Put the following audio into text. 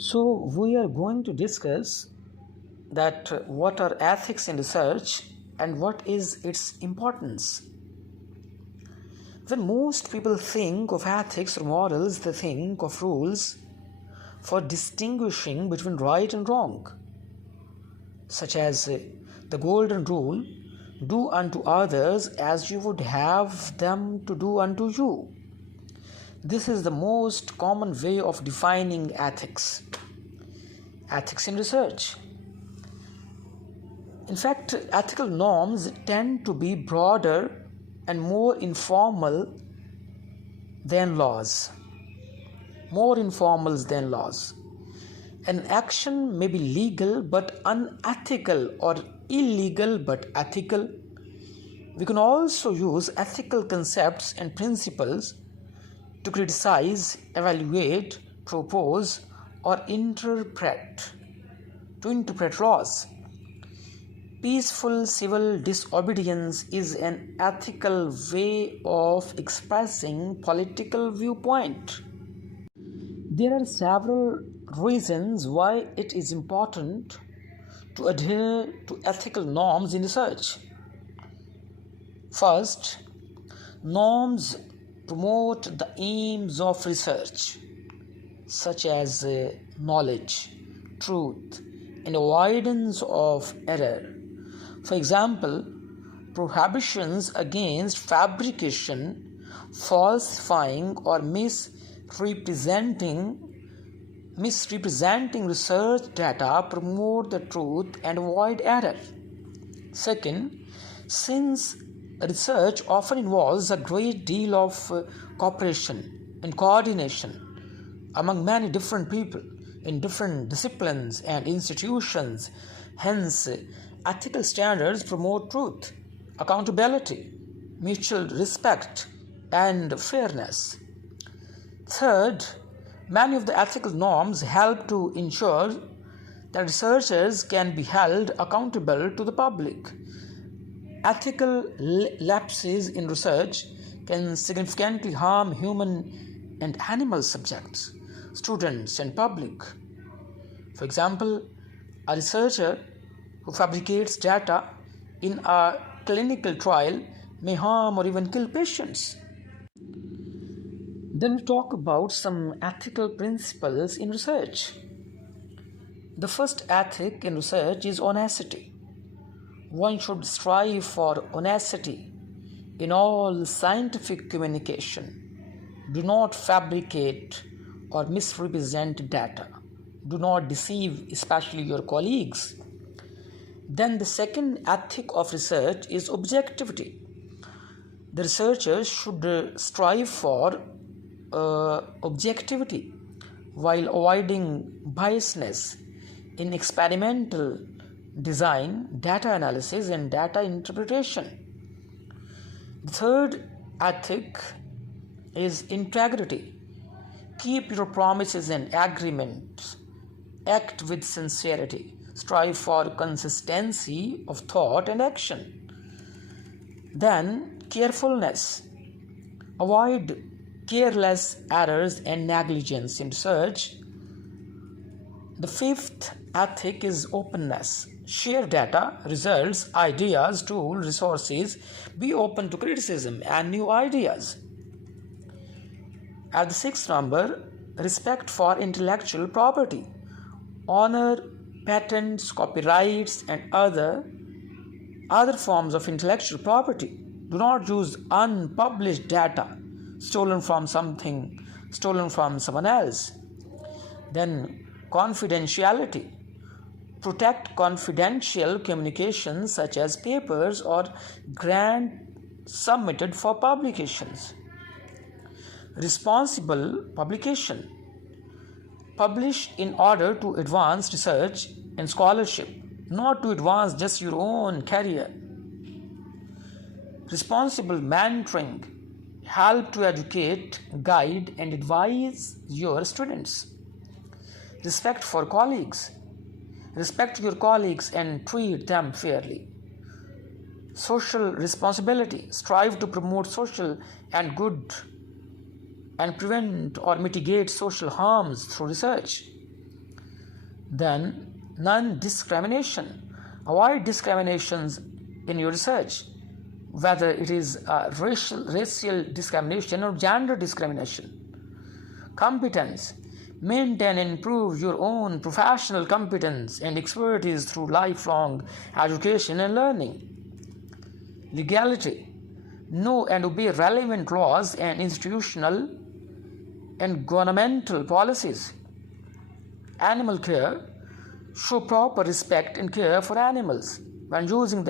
So we are going to discuss that what are ethics in research and what is its importance. When most people think of ethics or morals, they think of rules for distinguishing between right and wrong, such as the golden rule, do unto others as you would have them to do unto you. This is the most common way of defining ethics. Ethics in research. In fact, ethical norms tend to be broader and more informal than laws. An action may be legal but unethical, or illegal but ethical. We can also use ethical concepts and principles to criticize, evaluate, propose, or interpret laws. Peaceful civil disobedience is an ethical way of expressing political viewpoint. There are several reasons why it is important to adhere to ethical norms in research. First, norms promote the aims of research, such as knowledge, truth, and avoidance of error. For example, prohibitions against fabrication, falsifying, or misrepresenting research data promote the truth and avoid error. Second, since research often involves a great deal of cooperation and coordination among many different people in different disciplines and institutions, hence ethical standards promote truth, accountability, mutual respect, and fairness. Third, many of the ethical norms help to ensure that researchers can be held accountable to the public. Ethical lapses in research can significantly harm human and animal subjects, students, and public. For example, a researcher who fabricates data in a clinical trial may harm or even kill patients. Then we talk about some ethical principles in research. The first ethic in research is honesty. One should strive for honesty in all scientific communication. Do not fabricate or misrepresent data. Do not deceive, especially your colleagues. Then the second ethic of research is objectivity. The researchers should strive for objectivity while avoiding biasness in experimental design, data analysis, and data interpretation. The third ethic is integrity. Keep your promises and agreements. Act with sincerity. Strive for consistency of thought and action. Then, carefulness. Avoid careless errors and negligence in research. The fifth ethic is openness. Share data, results, ideas, tools, resources. Be open to criticism and new ideas. At the sixth number, respect for intellectual property. Honor patents, copyrights, and other forms of intellectual property. Do not use unpublished data stolen from someone else. Then confidentiality. Protect confidential communications such as papers or grants submitted for publications. Responsible publication. Publish in order to advance research and scholarship, not to advance just your own career. Responsible mentoring. Help to educate, guide, and advise your students. Respect for colleagues. Respect your colleagues and treat them fairly. Social responsibility. Strive to promote social and good and prevent or mitigate social harms through research. Then non-discrimination. Avoid discriminations in your research, whether it is racial discrimination or gender discrimination. Competence. Maintain and improve your own professional competence and expertise through lifelong education and learning. Legality. Know and obey relevant laws and institutional and governmental policies. Animal care. Show proper respect and care for animals when using them